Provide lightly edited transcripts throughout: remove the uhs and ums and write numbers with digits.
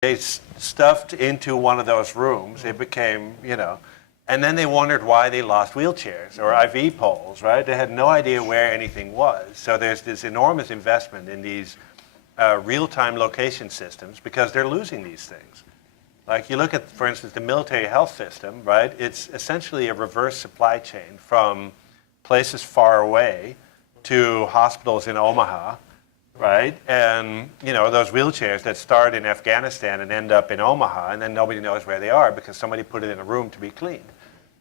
they stuffed into one of those rooms. It became, and then they wondered why they lost wheelchairs or IV poles, right? They had no idea where anything was. So there's this enormous investment in these real-time location systems because they're losing these things. Like you look at, for instance, the military health system, right? It's essentially a reverse supply chain from places far away to hospitals in Omaha, right? And, those wheelchairs that start in Afghanistan and end up in Omaha, and then nobody knows where they are because somebody put it in a room to be cleaned,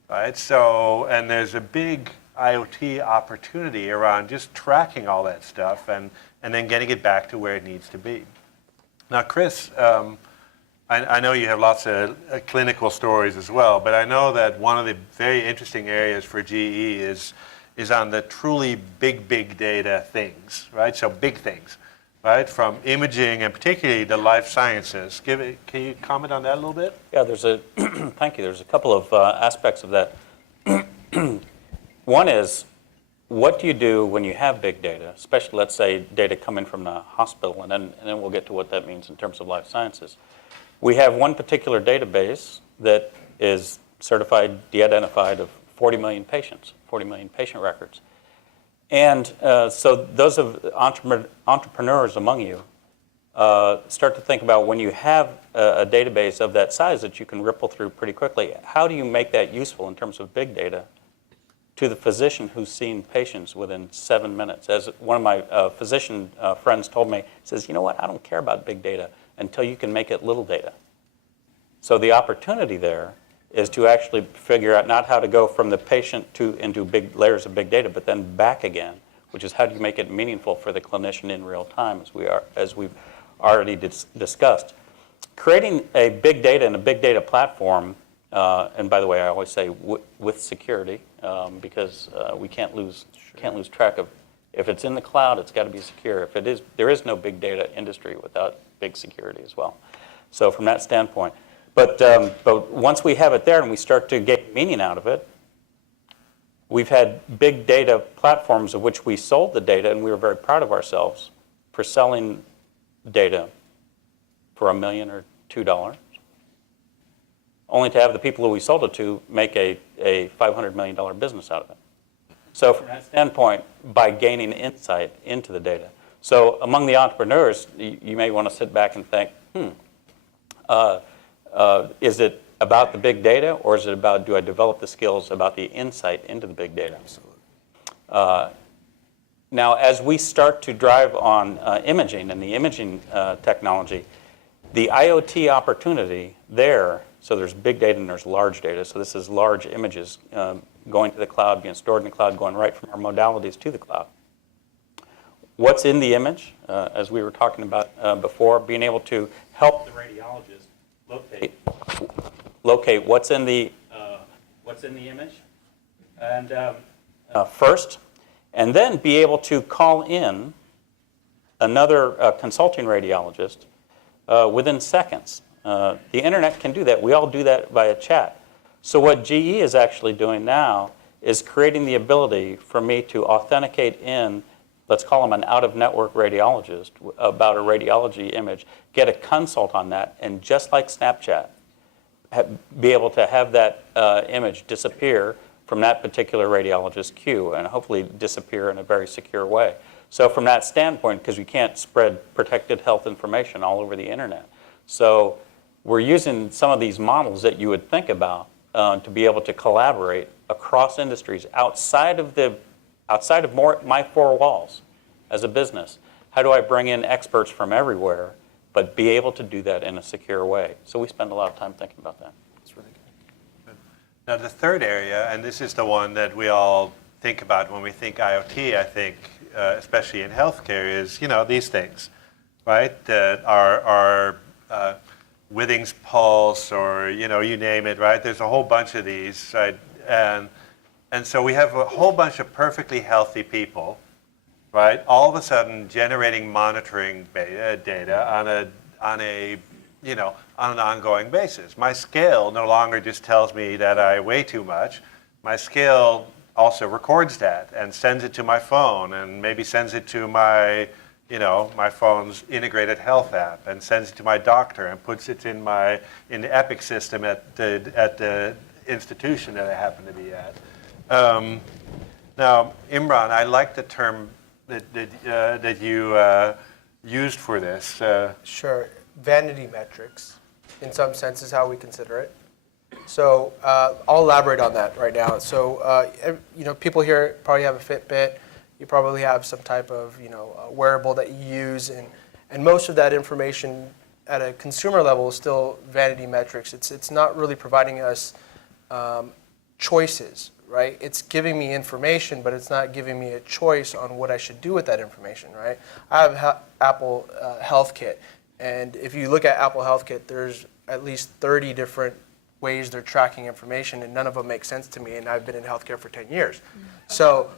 right? So, and there's a big IoT opportunity around just tracking all that stuff and then getting it back to where it needs to be. Now, Chris, I know you have lots of clinical stories as well, but I know that one of the very interesting areas for GE is on the truly big data things, right? So big things, right? From imaging and particularly the life sciences. Can you comment on that a little bit? Yeah, thank you. There's a couple of aspects of that. One is, what do you do when you have big data, especially, let's say, data coming from the hospital, and then we'll get to what that means in terms of life sciences. We have one particular database that is certified, de-identified of 40 million patients, 40 million patient records. And so those of entrepreneurs among you start to think about when you have a database of that size that you can ripple through pretty quickly, how do you make that useful in terms of big data to the physician who's seen patients within 7 minutes? As one of my physician friends told me, he says, you know what, I don't care about big data until you can make it little data. So the opportunity there is to actually figure out not how to go from the patient into big layers of big data, but then back again, which is how do you make it meaningful for the clinician in real time, as we've already discussed. Creating a big data and a big data platform, and by the way, I always say with security, because we can't lose track of, if it's in the cloud, it's got to be secure. If it is, there is no big data industry without big security as well. So from that standpoint, but once we have it there and we start to get meaning out of it, we've had big data platforms of which we sold the data, and we were very proud of ourselves for selling data for $1 million or $2, only to have the people who we sold it to make a $500 million business out of it. So from that standpoint, by gaining insight into the data. So among the entrepreneurs, you may want to sit back and think, is it about the big data, or is it about, do I develop the skills about the insight into the big data? Absolutely. Now, as we start to drive on imaging and the imaging technology, the IoT opportunity there, so there's big data and there's large data. So this is large images going to the cloud, being stored in the cloud, going right from our modalities to the cloud. What's in the image, as we were talking about before, being able to help the radiologist locate what's in the image, and first, and then be able to call in another consulting radiologist within seconds. The internet can do that. We all do that via chat. So what GE is actually doing now is creating the ability for me to authenticate in, let's call him an out-of-network radiologist, about a radiology image, get a consult on that, and just like Snapchat, be able to have that image disappear from that particular radiologist's queue and hopefully disappear in a very secure way. So from that standpoint, because you can't spread protected health information all over the internet. So we're using some of these models that you would think about to be able to collaborate across industries outside of my four walls as a business. How do I bring in experts from everywhere, but be able to do that in a secure way? So we spend a lot of time thinking about that. That's really good. Now the third area, and this is the one that we all think about when we think IoT, I think, especially in healthcare, is these things, right? That are Withings Pulse, or you name it, right? There's a whole bunch of these, right? And so we have a whole bunch of perfectly healthy people, right? All of a sudden generating monitoring data on an ongoing basis. My scale no longer just tells me that I weigh too much. My scale also records that and sends it to my phone, and maybe sends it to my my phone's integrated health app and sends it to my doctor and puts it in the Epic system at the institution that I happen to be at. Now, Imran, I like the term that you used for this. Sure. Vanity metrics, in some sense, is how we consider it. So I'll elaborate on that right now. So people here probably have a Fitbit. You probably have some type of wearable that you use, and most of that information at a consumer level is still vanity metrics. It's not really providing us choices, right? It's giving me information, but it's not giving me a choice on what I should do with that information, right? I have Apple Health Kit, and if you look at Apple Health Kit, there's at least 30 different ways they're tracking information, and none of them make sense to me, and I've been in healthcare for 10 years. So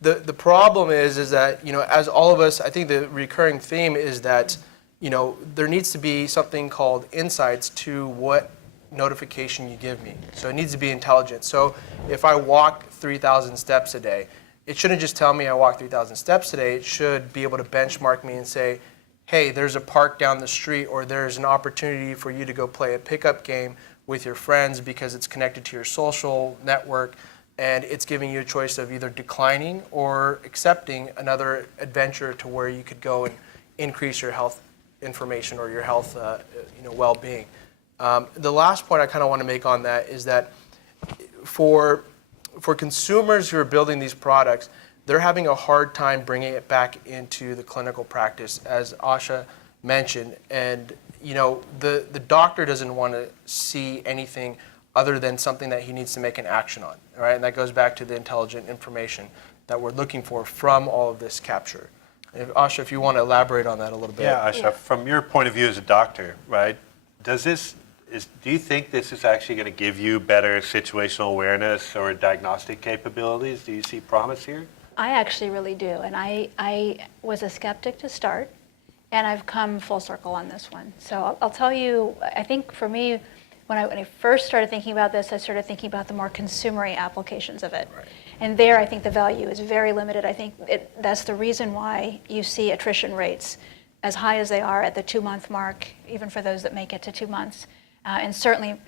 the problem is that, as all of us, I think the recurring theme is that, there needs to be something called insights to what notification you give me. So it needs to be intelligent. So if I walk 3,000 steps a day, it shouldn't just tell me I walked 3,000 steps today. It should be able to benchmark me and say, hey, there's a park down the street, or there's an opportunity for you to go play a pickup game with your friends because it's connected to your social network, and it's giving you a choice of either declining or accepting another adventure to where you could go and increase your health information or your health well-being. The last point I kind of want to make on that is that for consumers who are building these products, they're having a hard time bringing it back into the clinical practice, as Asha mentioned. And the doctor doesn't want to see anything other than something that he needs to make an action on, right? And that goes back to the intelligent information that we're looking for from all of this capture. And Asha, if you want to elaborate on that a little bit. Yeah, Asha, from your point of view as a doctor, right? Do you think this is actually going to give you better situational awareness or diagnostic capabilities? Do you see promise here? I actually really do, and I was a skeptic to start, and I've come full circle on this one. So I'll tell you, I think for me, when I first started thinking about this, I started thinking about the more consumery applications of it. Right. And there, I think the value is very limited. I think that's the reason why you see attrition rates as high as they are at the 2-month mark, even for those that make it to 2 months, and certainly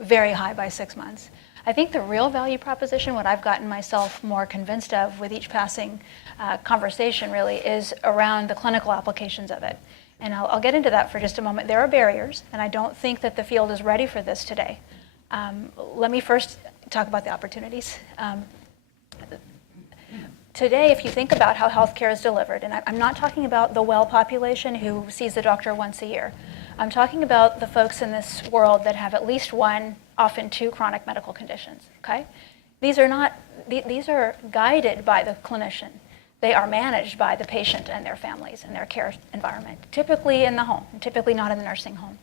very high by 6 months. I think the real value proposition, what I've gotten myself more convinced of with each passing conversation really, is around the clinical applications of it. And I'll get into that for just a moment. There are barriers, and I don't think that the field is ready for this today. Let me first talk about the opportunities. Today, if you think about how healthcare is delivered, and I'm not talking about the well population who sees the doctor once a year. I'm talking about the folks in this world that have at least one, often 2 chronic medical conditions, okay? These are guided by the clinician. They are managed by the patient and their families and their care environment, typically in the home, and typically not in the nursing home.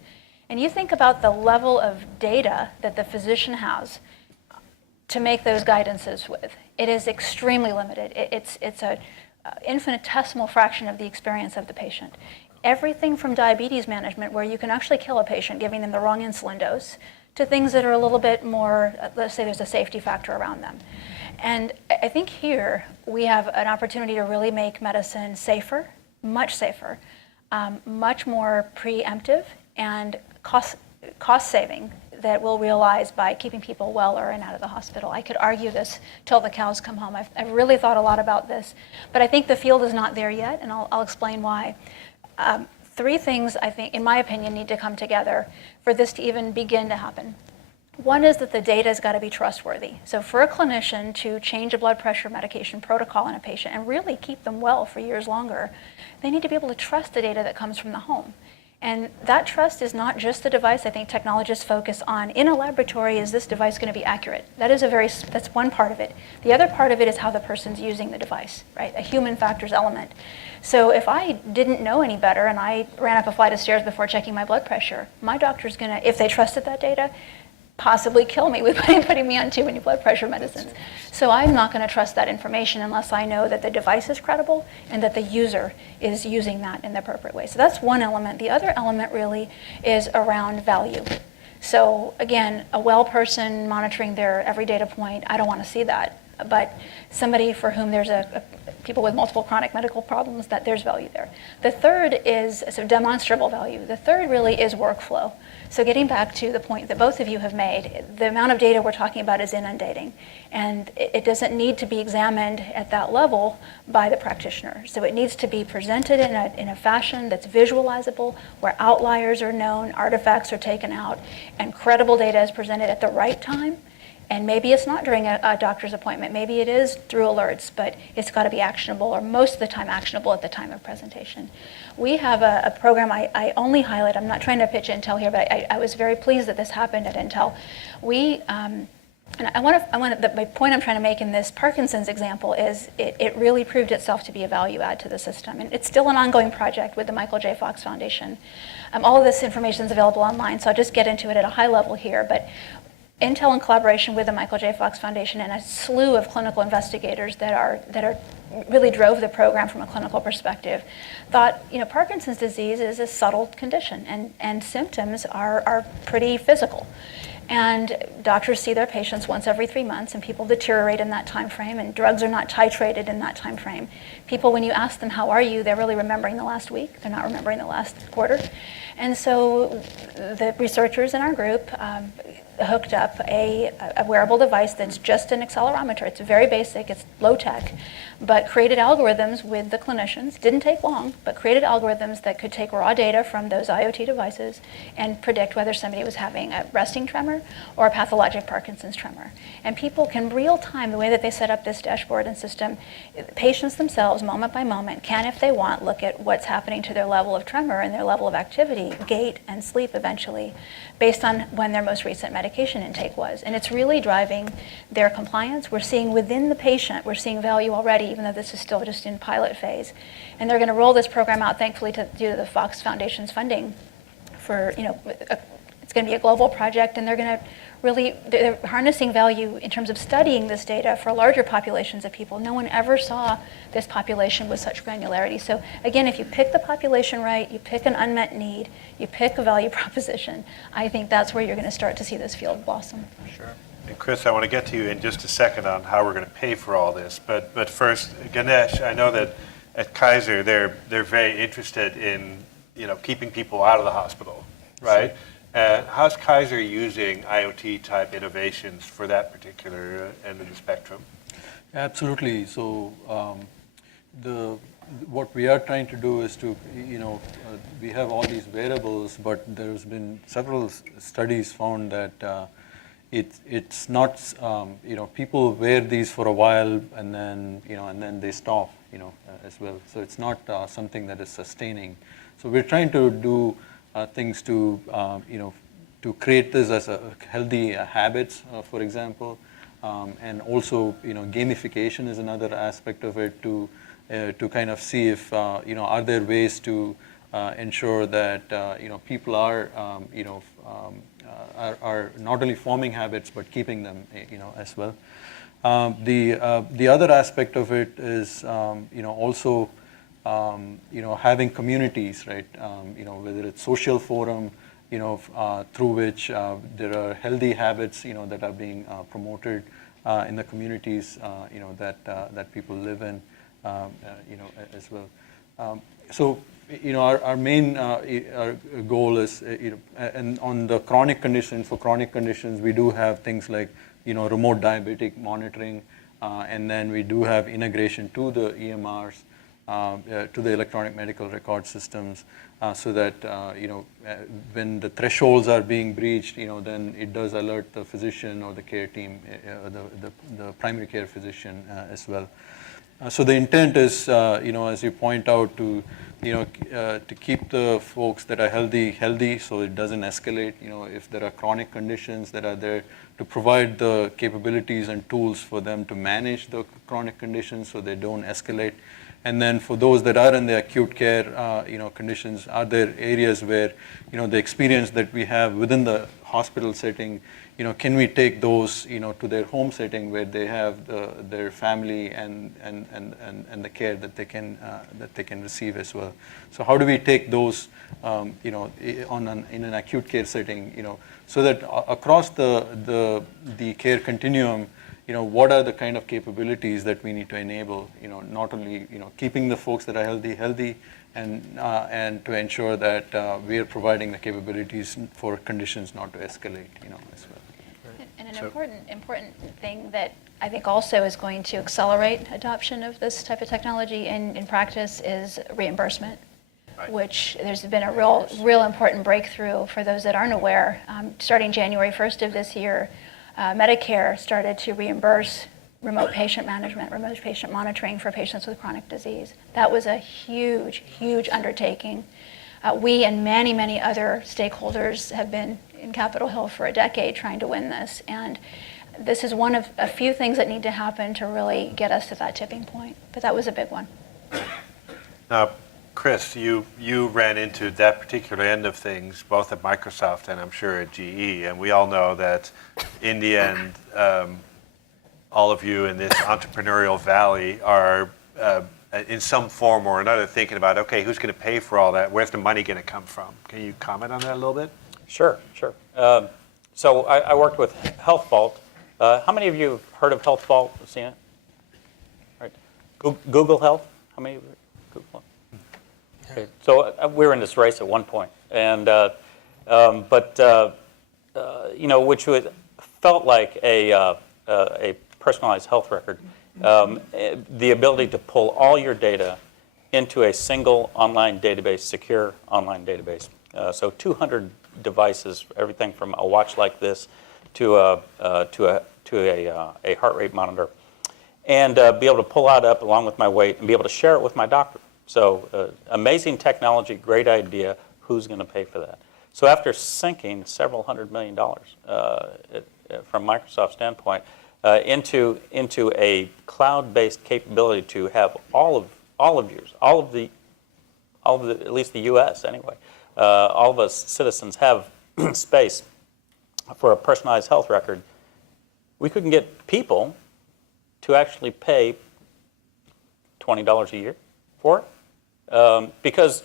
And you think about the level of data that the physician has to make those guidances with. It is extremely limited. It's an infinitesimal fraction of the experience of the patient. Everything from diabetes management, where you can actually kill a patient giving them the wrong insulin dose, to things that are a little bit more, let's say there's a safety factor around them. And I think here we have an opportunity to really make medicine safer, much more preemptive, and cost saving that we'll realize by keeping people well or in out of the hospital. I could argue this till the cows come home. I've really thought a lot about this, but I think the field is not there yet, and I'll explain why. 3 things, I think, in my opinion, need to come together for this to even begin to happen. One is that the data has got to be trustworthy. So for a clinician to change a blood pressure medication protocol in a patient and really keep them well for years longer, they need to be able to trust the data that comes from the home. And that trust is not just the device. I think technologists focus on, in a laboratory, is this device going to be accurate? That's one part of it. The other part of it is how the person's using the device, right? A human factors element. So if I didn't know any better and I ran up a flight of stairs before checking my blood pressure, my doctor's going to, if they trusted that data, possibly kill me with putting me on too many blood pressure medicines. So I'm not going to trust that information unless I know that the device is credible and that the user is using that in the appropriate way. So that's one element. The other element really is around value. So again, a well person monitoring their every data point, I don't want to see that. But somebody for whom there's people with multiple chronic medical problems, that there's value there. The third is so demonstrable value. The third really is workflow. So getting back to the point that both of you have made, the amount of data we're talking about is inundating, and it doesn't need to be examined at that level by the practitioner. So it needs to be presented in a fashion that's visualizable, where outliers are known, artifacts are taken out, and credible data is presented at the right time. And maybe it's not during a doctor's appointment, maybe it is through alerts, but it's got to be actionable, or most of the time actionable at the time of presentation. We have a program I only highlight, I'm not trying to pitch Intel here, but I was very pleased that this happened at Intel. And my point I'm trying to make in this Parkinson's example is it really proved itself to be a value add to the system. And it's still an ongoing project with the Michael J. Fox Foundation. All of this information is available online, so I'll just get into it at a high level here. But Intel, in collaboration with the Michael J. Fox Foundation and a slew of clinical investigators that really drove the program from a clinical perspective, thought, Parkinson's disease is a subtle condition, and symptoms are pretty physical. And doctors see their patients once every 3 months, and people deteriorate in that time frame, and drugs are not titrated in that time frame. People, when you ask them, how are you, they're really remembering the last week. They're not remembering the last quarter. And so the researchers in our group hooked up a wearable device that's just an accelerometer. It's very basic, it's low tech, but created algorithms with the clinicians. Didn't take long, but created algorithms that could take raw data from those IoT devices and predict whether somebody was having a resting tremor or a pathologic Parkinson's tremor. And people can real time, the way that they set up this dashboard and system, patients themselves, moment by moment, can, if they want, look at what's happening to their level of tremor and their level of activity, gait and sleep eventually, based on when their most recent medication intake was. And it's really driving their compliance. We're seeing within the patient, we're seeing value already, even though this is still just in pilot phase. And they're going to roll this program out, thankfully, due to the Fox Foundation's funding for, it's going to be a global project, and they're harnessing value in terms of studying this data for larger populations of people. No one ever saw this population with such granularity. So again, if you pick the population right, you pick an unmet need, you pick a value proposition, I think that's where you're going to start to see this field blossom. Sure. And Chris, I want to get to you in just a second on how we're going to pay for all this. But first, Ganesh, I know that at Kaiser they're very interested in keeping people out of the hospital, right? How's Kaiser using IoT type innovations for that particular end of the spectrum? Absolutely. So what we are trying to do is to, we have all these wearables, but there's been several studies found that it's not, people wear these for a while and then they stop, as well. So it's not something that is sustaining. So we're trying to do things to, to create this as a healthy habits, for example, and also, gamification is another aspect of it to kind of see if, are there ways to ensure that, people are, are not only forming habits but keeping them, as well. The other aspect of it is, also, having communities, right? Whether it's social forum, through which there are healthy habits, that are being promoted in the communities, that people live in, as well. So, our main our goal is, and on the chronic conditions, for chronic conditions, we do have things like, remote diabetic monitoring, and then we do have integration to the EMRs, to the electronic medical record systems, so that when the thresholds are being breached, then it does alert the physician or the care team, the primary care physician, as well. So the intent is, as you point out, to to keep the folks that are healthy, so it doesn't escalate. If there are chronic conditions that are there, to provide the capabilities and tools for them to manage the chronic conditions so they don't escalate. And then for those that are in the acute care, conditions, are there areas where, the experience that we have within the hospital setting, can we take those, to their home setting where they have their family and the care that they can receive as well. So how do we take those, in an acute care setting, so that across the care continuum, what are the kind of capabilities that we need to enable, not only, keeping the folks that are healthy, and to ensure that we are providing the capabilities for conditions not to escalate, as well. And an important thing that I think also is going to accelerate adoption of this type of technology in practice is reimbursement, Right. which there's been a real important breakthrough for those that aren't aware. Starting January 1st of this year, Medicare started to reimburse remote patient management, remote patient monitoring for patients with chronic disease. That was a huge, huge undertaking. We and many, many other stakeholders have been in Capitol Hill for a decade trying to win this. And this is one of a few things that need to happen to really get us to that tipping point. But that was a big one. Now, Chris, you ran into that particular end of things, both at Microsoft and I'm sure at GE. And we all know that in the end, all of you in this entrepreneurial valley are in some form or another thinking about, okay, who's going to pay for all that? Where's the money going to come from? Can you comment on that a little bit? Sure. So I worked with Health Vault. How many of you have heard of Health Vault? Have seen it? Right. Google Health? How many of you? Google Health? Okay. So we were in this race at one point, and which felt like a personalized health record. The ability to pull all your data into a single online database, secure online database. So 200 devices, everything from a watch like this to a heart rate monitor, and be able to pull that up along with my weight and be able to share it with my doctor. So amazing technology, great idea. Who's going to pay for that? So after sinking several $100 million from Microsoft's standpoint into a cloud-based capability to have all of at least the U.S. anyway, all of us citizens have space for a personalized health record, we couldn't get people to actually pay $20 a year for it. Because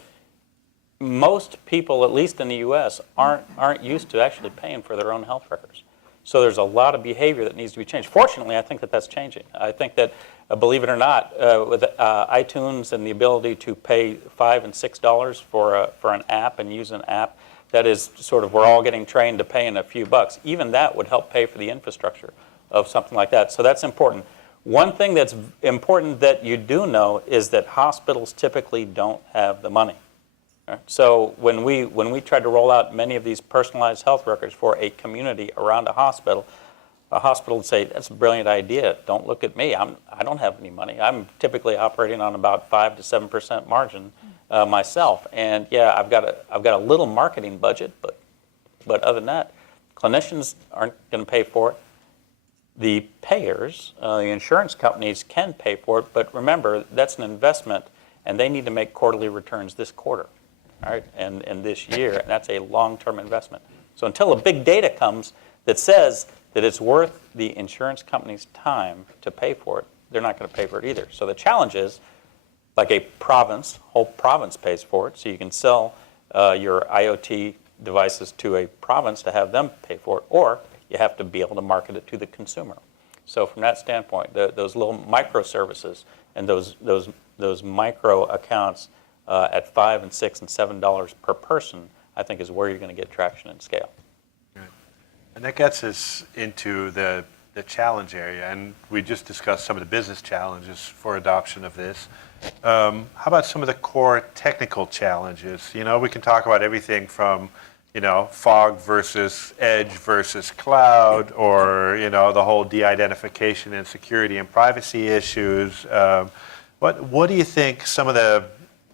most people, at least in the U.S., aren't used to actually paying for their own health records. So there's a lot of behavior that needs to be changed. Fortunately, I think that that's changing. I think that, believe it or not, with iTunes and the ability to pay $5 and $6 for an app and use an app, that is sort of, we're all getting trained to paying a few bucks. Even that would help pay for the infrastructure of something like that. So that's important. One thing that's important that you do know is that hospitals typically don't have the money. Right? So when we tried to roll out many of these personalized health records for a community around a hospital would say, that's a brilliant idea. Don't look at me. I don't have any money. I'm typically operating on about 5 to 7% margin myself. And yeah, I've got a little marketing budget, but other than that, clinicians aren't going to pay for it. The payers, the insurance companies can pay for it, but remember, that's an investment, and they need to make quarterly returns this quarter, all right, and this year, and that's a long-term investment. So until a big data comes that says that it's worth the insurance company's time to pay for it, they're not going to pay for it either. So the challenge is, like a province, whole province pays for it, so you can sell your IoT devices to a province to have them pay for it, or you have to be able to market it to the consumer. So from that standpoint, those little microservices and those micro accounts at $5 and $6 and $7 per person, I think is where you're going to get traction and scale. Right. And that gets us into the challenge area, and we just discussed some of the business challenges for adoption of this. How about some of the core technical challenges? We can talk about everything from fog versus edge versus cloud, or, the whole de-identification and security and privacy issues. What do you think some of the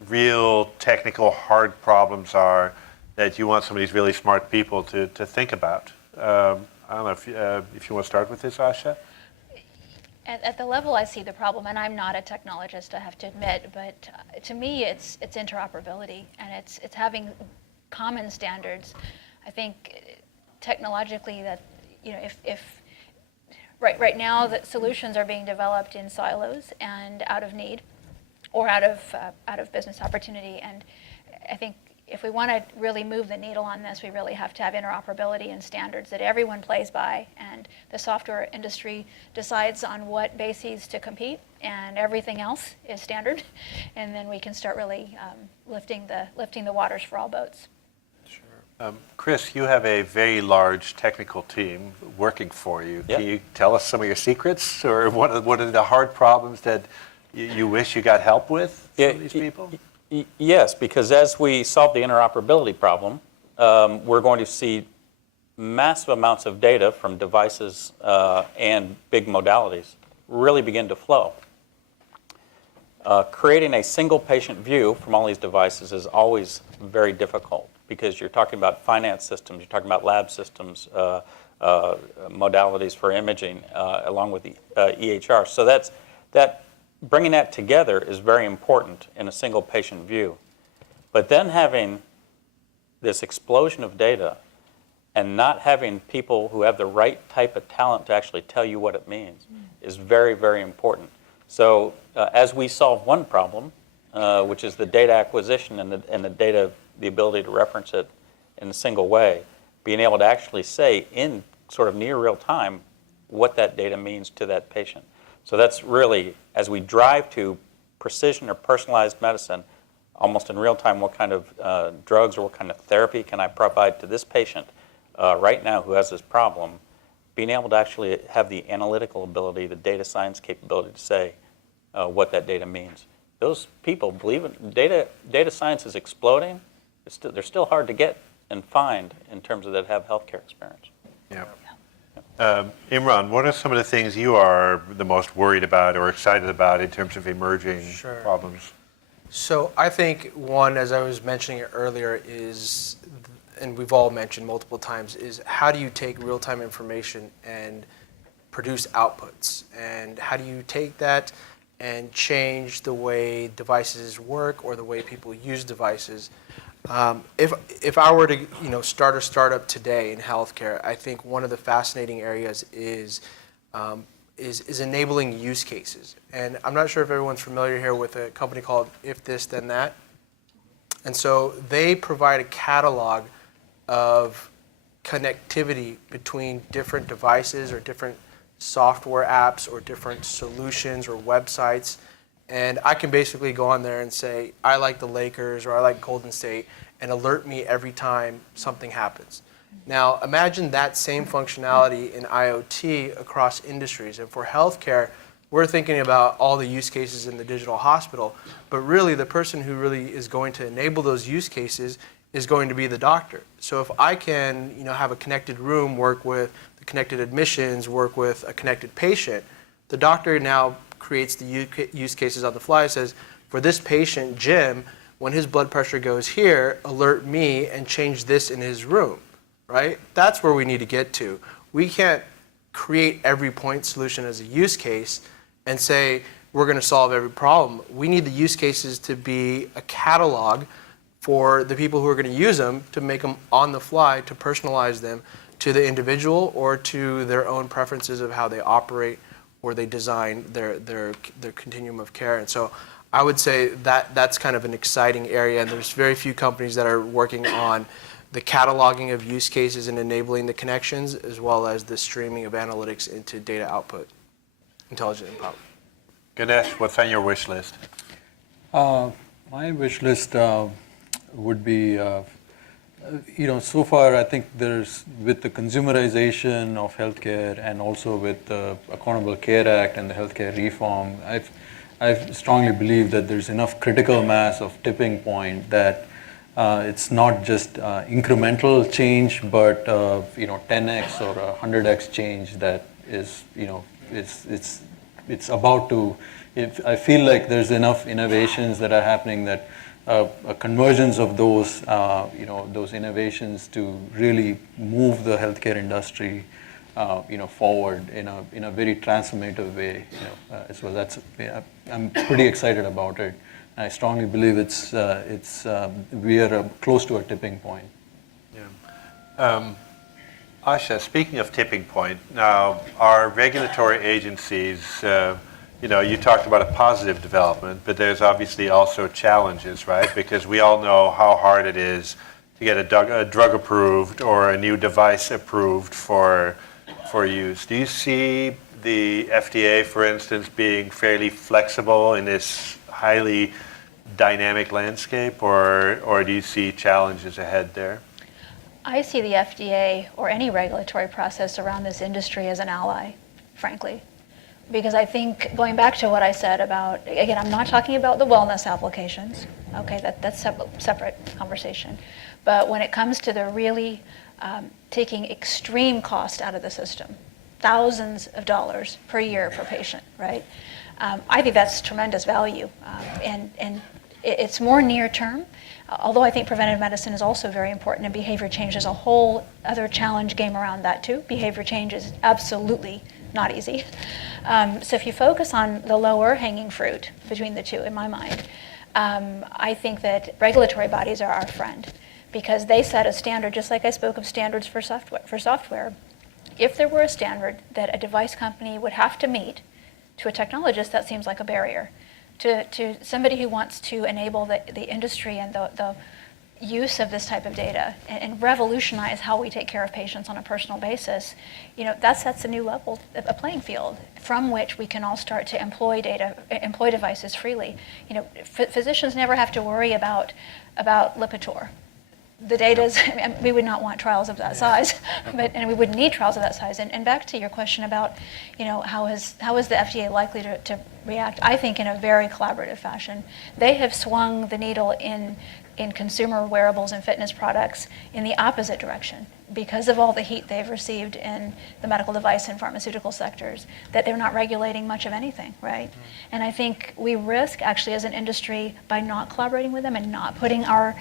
real technical hard problems are that you want some of these really smart people to think about? I don't know if you want to start with this, Asha? At the level I see the problem, and I'm not a technologist, I have to admit, but to me it's interoperability, and it's having common standards. I think technologically that if right now the solutions are being developed in silos and out of need or out of business opportunity, and I think if we want to really move the needle on this, we really have to have interoperability and standards that everyone plays by, and the software industry decides on what bases to compete, and everything else is standard, and then we can start really lifting the waters for all boats. Chris, you have a very large technical team working for you. Yep. Can you tell us some of your secrets, or what are the hard problems that you wish you got help with from these people? Yes, because as we solve the interoperability problem, we're going to see massive amounts of data from devices and big modalities really begin to flow. Creating a single patient view from all these devices is always very difficult, because you're talking about finance systems, you're talking about lab systems, modalities for imaging, along with the EHR. So bringing that together is very important in a single patient view. But then having this explosion of data and not having people who have the right type of talent to actually tell you what it means is very, very important. So as we solve one problem, which is the data acquisition and the data, the ability to reference it in a single way, being able to actually say in sort of near real time what that data means to that patient. So that's really, as we drive to precision or personalized medicine, almost in real time, what kind of drugs or what kind of therapy can I provide to this patient right now who has this problem, being able to actually have the analytical ability, the data science capability to say what that data means. Those people believe it. Data science is exploding. They're still hard to get and find in terms of that have healthcare experience. Yeah. Imran, what are some of the things you are the most worried about or excited about in terms of emerging problems? So I think one, as I was mentioning it earlier, is, and we've all mentioned multiple times, is how do you take real-time information and produce outputs? And how do you take that and change the way devices work or the way people use devices? If I were to start a startup today in healthcare, I think one of the fascinating areas is enabling use cases. And I'm not sure if everyone's familiar here with a company called If This Then That. And so they provide a catalog of connectivity between different devices or different software apps or different solutions or websites. And I can basically go on there and say, I like the Lakers or I like Golden State, and alert me every time something happens. Now, imagine that same functionality in IoT across industries. And for healthcare, we're thinking about all the use cases in the digital hospital, but really the person who really is going to enable those use cases is going to be the doctor. So if I can have a connected room, work with the connected admissions, work with a connected patient, the doctor now creates the use cases on the fly, says, for this patient, Jim, when his blood pressure goes here, alert me and change this in his room, right? That's where we need to get to. We can't create every point solution as a use case and say, we're going to solve every problem. We need the use cases to be a catalog for the people who are going to use them, to make them on the fly, to personalize them to the individual or to their own preferences of how they operate or they design their continuum of care. And so I would say that that's kind of an exciting area, and there's very few companies that are working on the cataloging of use cases and enabling the connections, as well as the streaming of analytics into data output, intelligent and powerful. Ganesh, what's on your wish list? My wish list would be, so far I think there's, with the consumerization of healthcare and also with the Accountable Care Act and the healthcare reform, I strongly believe that there's enough critical mass of tipping point that it's not just incremental change, but 10x or 100x change that is, it's about to. I feel like there's enough innovations that are happening that a convergence of those, those innovations to really move the healthcare industry, forward in a very transformative way. So that's, I'm pretty excited about it. I strongly believe we are close to a tipping point. Yeah. Asha, speaking of tipping point, now our regulatory agencies you talked about a positive development, but there's obviously also challenges, right? Because we all know how hard it is to get a drug approved or a new device approved for use. Do you see the FDA, for instance, being fairly flexible in this highly dynamic landscape, or do you see challenges ahead there? I see the FDA or any regulatory process around this industry as an ally, frankly. Because I think, going back to what I said about, again, I'm not talking about the wellness applications, okay, that's a separate conversation. But when it comes to the really taking extreme cost out of the system, thousands of dollars per year per patient, right? I think that's tremendous value. And it's more near term, although I think preventive medicine is also very important, and behavior change is a whole other challenge game around that too. Behavior change is absolutely not easy. So if you focus on the lower hanging fruit between the two, in my mind, I think that regulatory bodies are our friend, because they set a standard, just like I spoke of standards for software. If there were a standard that a device company would have to meet, to a technologist, that seems like a barrier. To somebody who wants to enable the industry and the use of this type of data and revolutionize how we take care of patients on a personal basis, that sets a new level, a playing field from which we can all start to employ devices freely. Physicians never have to worry about Lipitor. The data's, we would not want trials of that size, and we wouldn't need trials of that size. And back to your question about, how is the FDA likely to react? I think in a very collaborative fashion. They have swung the needle in consumer wearables and fitness products in the opposite direction because of all the heat they've received in the medical device and pharmaceutical sectors, that they're not regulating much of anything, right? And I think we risk, actually, as an industry, by not collaborating with them and not putting our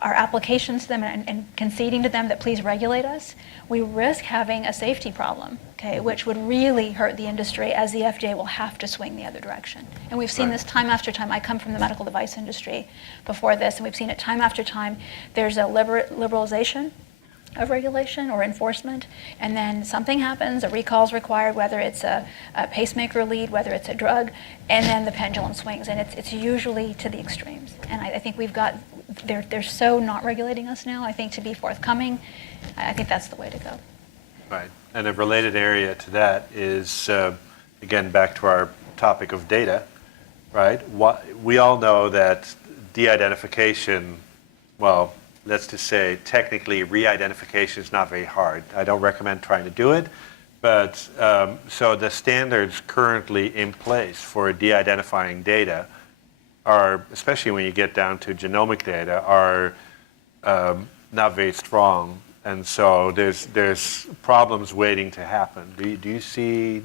applications to them and conceding to them that please regulate us, we risk having a safety problem, okay, which would really hurt the industry, as the FDA will have to swing the other direction. And we've seen this time after time. I come from the medical device industry before this, and we've seen it time after time. There's a liberalization of regulation or enforcement, and then something happens, a recall is required, whether it's a pacemaker lead, whether it's a drug, and then the pendulum swings, and it's usually to the extremes. And I think they're so not regulating us now. I think to be forthcoming, I think that's the way to go. Right. And a related area to that is, again, back to our topic of data, right? We all know that de-identification, well, let's just say technically re-identification is not very hard. I don't recommend trying to do it, but so the standards currently in place for de-identifying data are, especially when you get down to genomic data, are not very strong, and so there's problems waiting to happen. Do you see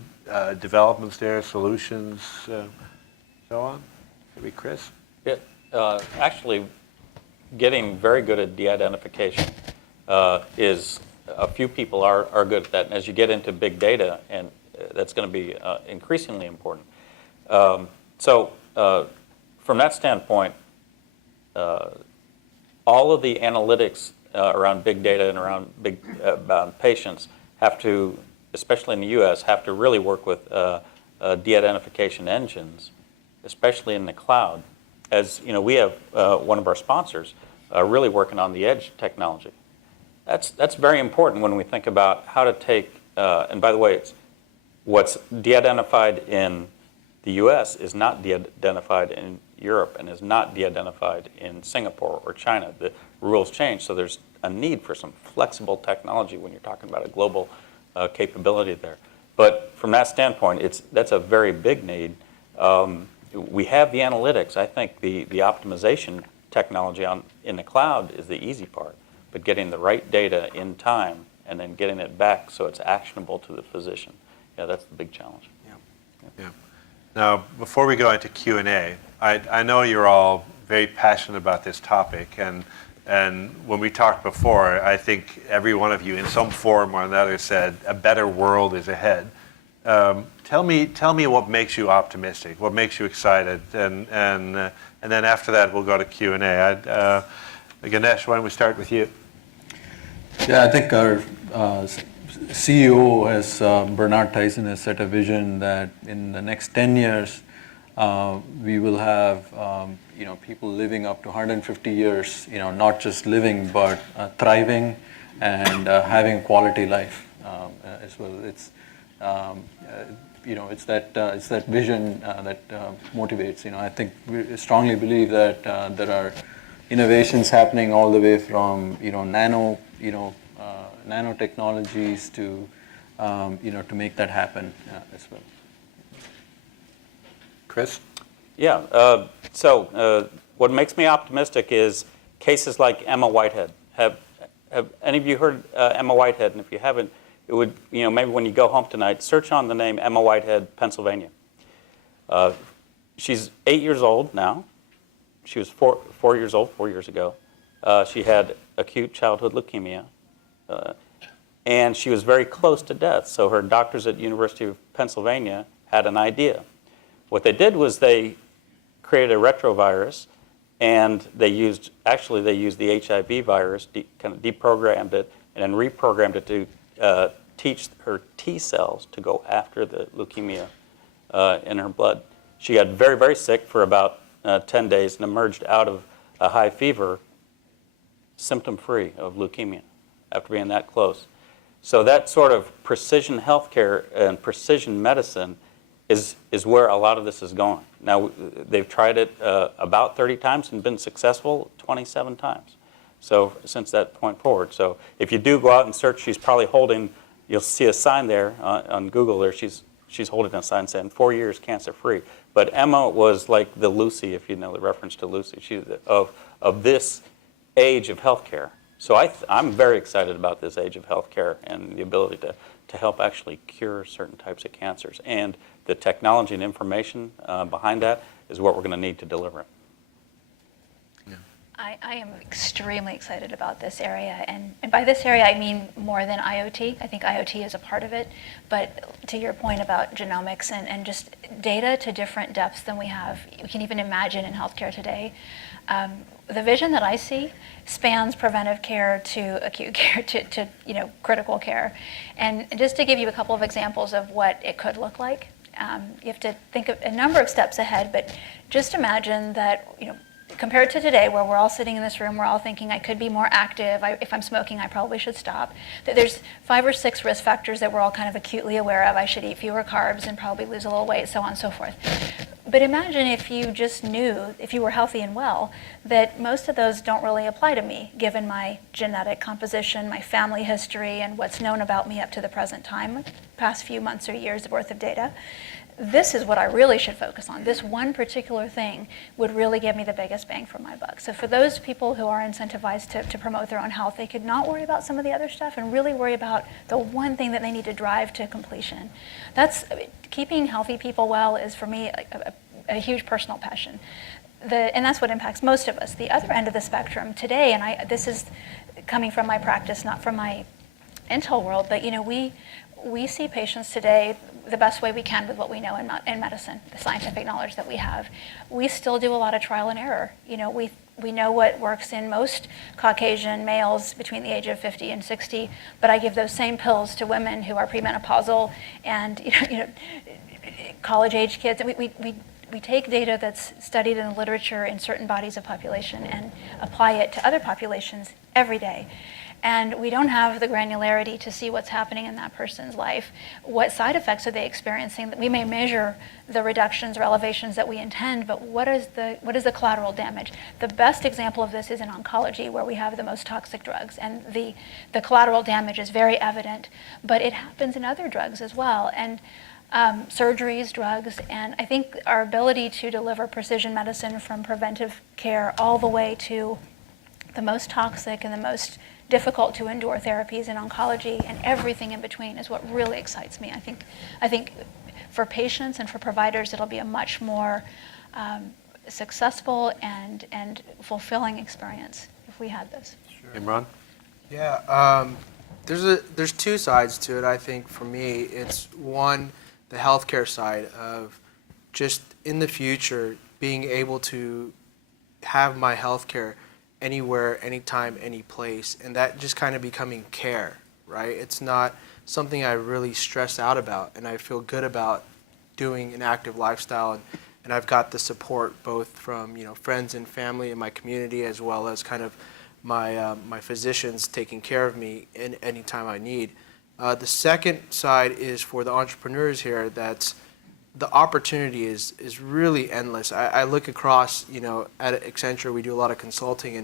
developments there, solutions, so on? Maybe Chris? Yeah, actually, getting very good at de-identification is, a few people are good at that, and as you get into big data, and that's going to be increasingly important. From that standpoint, all of the analytics around big data and around about patients have to, especially in the U.S., have to really work with de-identification engines, especially in the cloud. As you know, we have one of our sponsors really working on the edge technology. That's very important when we think about how to take. And by the way, what's de-identified in the U.S. is not de-identified in Europe and is not de-identified in Singapore or China. The rules change, so there's a need for some flexible technology when you're talking about a global capability there. But from that standpoint, that's a very big need. We have the analytics. I think the optimization technology in the cloud is the easy part, but getting the right data in time and then getting it back so it's actionable to the physician, that's the big challenge. Yeah. Now, before we go into Q&A, I know you're all very passionate about this topic, and when we talked before, I think every one of you in some form or another said a better world is ahead. Tell me what makes you optimistic, what makes you excited, and then after that we'll go to Q&A. Ganesh, why don't we start with you? Yeah, I think CEO has Bernard Tyson has set a vision that in the next 10 years we will have people living up to 150 years, not just living but thriving and having a quality life as well. It's that vision that motivates. I think we strongly believe that there are innovations happening all the way from nanotechnologies to make that happen as well. Chris? Yeah. So what makes me optimistic is cases like Emma Whitehead. Have any of you heard Emma Whitehead? And if you haven't, it would maybe when you go home tonight, search on the name Emma Whitehead, Pennsylvania. She's 8 years old now. She was 4 years old 4 years ago. She had acute childhood leukemia, and she was very close to death. So her doctors at University of Pennsylvania had an idea. What they did was they created a retrovirus, and they used the HIV virus, kind of deprogrammed it, and then reprogrammed it to teach her T cells to go after the leukemia in her blood. She got very, very sick for about 10 days and emerged out of a high fever, symptom-free of leukemia after being that close. So that sort of precision healthcare and precision medicine is where a lot of this is going. Now, they've tried it about 30 times and been successful 27 times. So since that point forward. So if you do go out and search, she's probably holding, you'll see a sign there on Google there, she's holding a sign saying 4 years cancer-free. But Emma was like the Lucy, if you know the reference to Lucy, she's of this age of healthcare. So I'm very excited about this age of healthcare and the ability to help actually cure certain types of cancers. And the technology and information behind that is what we're going to need to deliver it. I am extremely excited about this area, and by this area I mean more than IoT. I think IoT is a part of it, but to your point about genomics and just data to different depths than we can even imagine in healthcare today. The vision that I see spans preventive care to acute care to critical care, and just to give you a couple of examples of what it could look like, you have to think of a number of steps ahead, but just imagine that compared to today, where we're all sitting in this room, we're all thinking I could be more active. If I'm smoking, I probably should stop. There's 5 or 6 risk factors that we're all kind of acutely aware of. I should eat fewer carbs and probably lose a little weight, so on and so forth. But imagine if you just knew, if you were healthy and well, that most of those don't really apply to me, given my genetic composition, my family history, and what's known about me up to the present time, past few months or years worth of data. This is what I really should focus on. This one particular thing would really give me the biggest bang for my buck. So for those people who are incentivized to promote their own health, they could not worry about some of the other stuff and really worry about the one thing that they need to drive to completion. Keeping healthy people well is, for me, a huge personal passion. And that's what impacts most of us. The other end of the spectrum today, and this is coming from my practice, not from my Intel world, but we see patients today the best way we can with what we know in medicine, the scientific knowledge that we have. We still do a lot of trial and error. We know what works in most Caucasian males between the age of 50 and 60, but I give those same pills to women who are premenopausal and college-age kids. We take data that's studied in the literature in certain bodies of population and apply it to other populations every day. And we don't have the granularity to see what's happening in that person's life. What side effects are they experiencing? We may measure the reductions or elevations that we intend, but what is the collateral damage? The best example of this is in oncology, where we have the most toxic drugs, and the collateral damage is very evident, but it happens in other drugs as well. And surgeries, drugs, and I think our ability to deliver precision medicine from preventive care all the way to the most toxic and the most difficult to endure therapies in oncology and everything in between is what really excites me. I think for patients and for providers, it'll be a much more successful and fulfilling experience if we had this. Sure. Imran? Yeah, there's 2 sides to it. I think for me, it's one, the healthcare side of just in the future being able to have my healthcare anywhere, anytime, any place, and that just kind of becoming care. right? It's not something I really stress out about, and I feel good about doing an active lifestyle. And I've got the support both from friends and family in my community, as well as kind of my physicians taking care of me in any time I need. The second side is for the entrepreneurs here. That's the opportunity is really endless. I look across, at Accenture, we do a lot of consulting,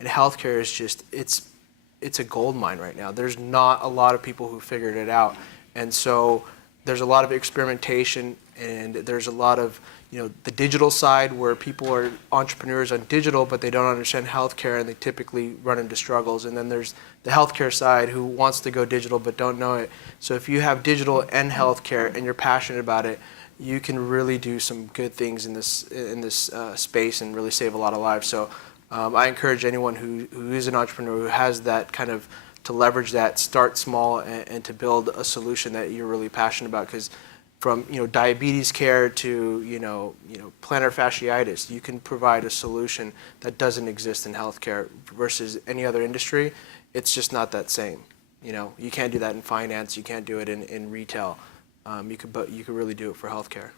and healthcare is just, it's a gold mine right now. There's not a lot of people who figured it out. And so there's a lot of experimentation, and there's a lot of, the digital side where people are entrepreneurs on digital, but they don't understand healthcare, and they typically run into struggles. And then there's the healthcare side who wants to go digital but don't know it. So if you have digital and healthcare and you're passionate about it, you can really do some good things in this space and really save a lot of lives. So I encourage anyone who is an entrepreneur, who has that kind of, to leverage that, start small, and to build a solution that you're really passionate about. Because from diabetes care to plantar fasciitis, you can provide a solution that doesn't exist in healthcare versus any other industry. It's just not that same. You can't do that in finance. You can't do it in retail. But you could really do it for healthcare.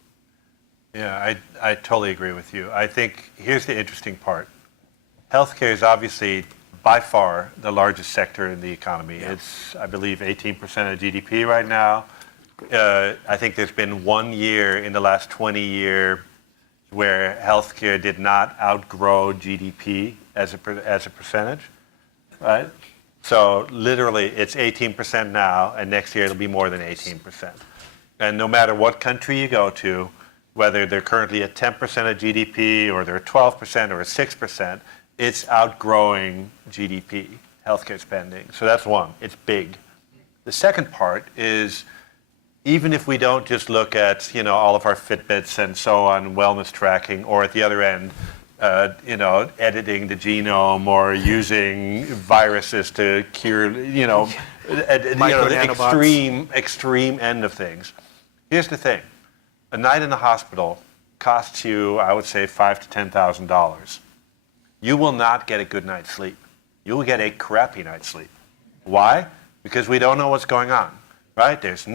Yeah, I totally agree with you. I think here's the interesting part. Healthcare is obviously by far the largest sector in the economy. Yeah. It's, I believe, 18% of GDP right now. I think there's been 1 year in the last 20 years where healthcare did not outgrow GDP as a percentage, right? So literally, it's 18% now, and next year it'll be more than 18%. And no matter what country you go to, whether they're currently at 10% of GDP or they're 12% or 6%, it's outgrowing GDP, healthcare spending. So that's one, it's big. The second part is, even if we don't just look at all of our Fitbits and so on, wellness tracking, or at the other end, editing the genome or using viruses to cure, the extreme end of things. Here's the thing: a night in the hospital costs you, I would say, $5,000 to $10,000. You will not get a good night's sleep. You will get a crappy night's sleep. Why? Because we don't know what's going on, right? There's no